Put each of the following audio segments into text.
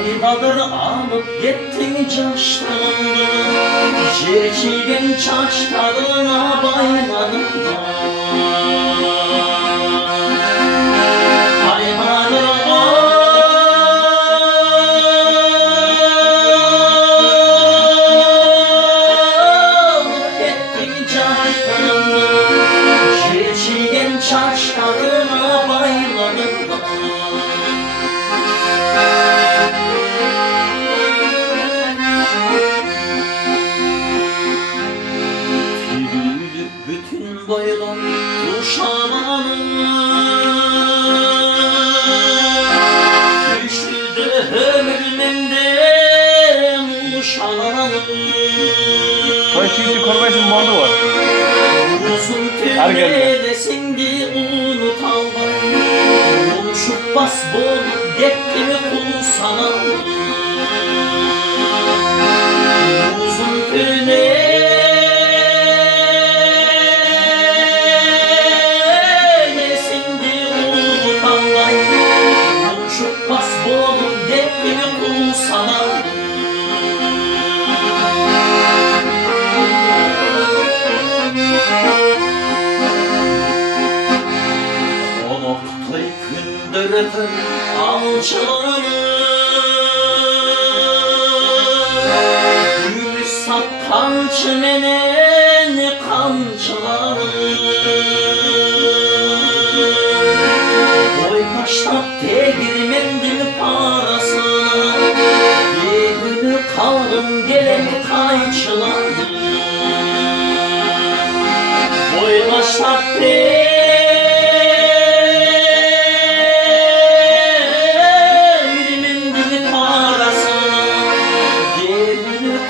Aydadır alıp gittin çaştığında, çirkigen çaçlarına baymadım da. Kaymadır alıp gittin çaştığında, çirkigen çaçlarına baymadım da. Bütün boylan tuşamanın, düştü ömrümden uşağın. Toy çiğitli korbaysın mordu var. Uzun tünedesin unut aldan, buluşup bas bolup gitti mi kul sana. Uzun tünedesin unut aldan, buluşup bas bolup gitti mi kul sana. Kündürtür alçılarını, gümüş sap kamçı menen kamçılarını. Boy taştap tegirmendim parasına, bir günü kaldım gelen kayçılarını. Boy taştap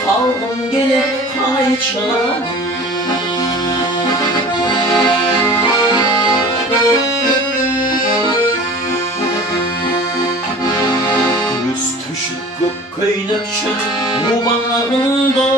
kaldım gene kayçılar. Göz tüşük gök köynekçe bu bağında,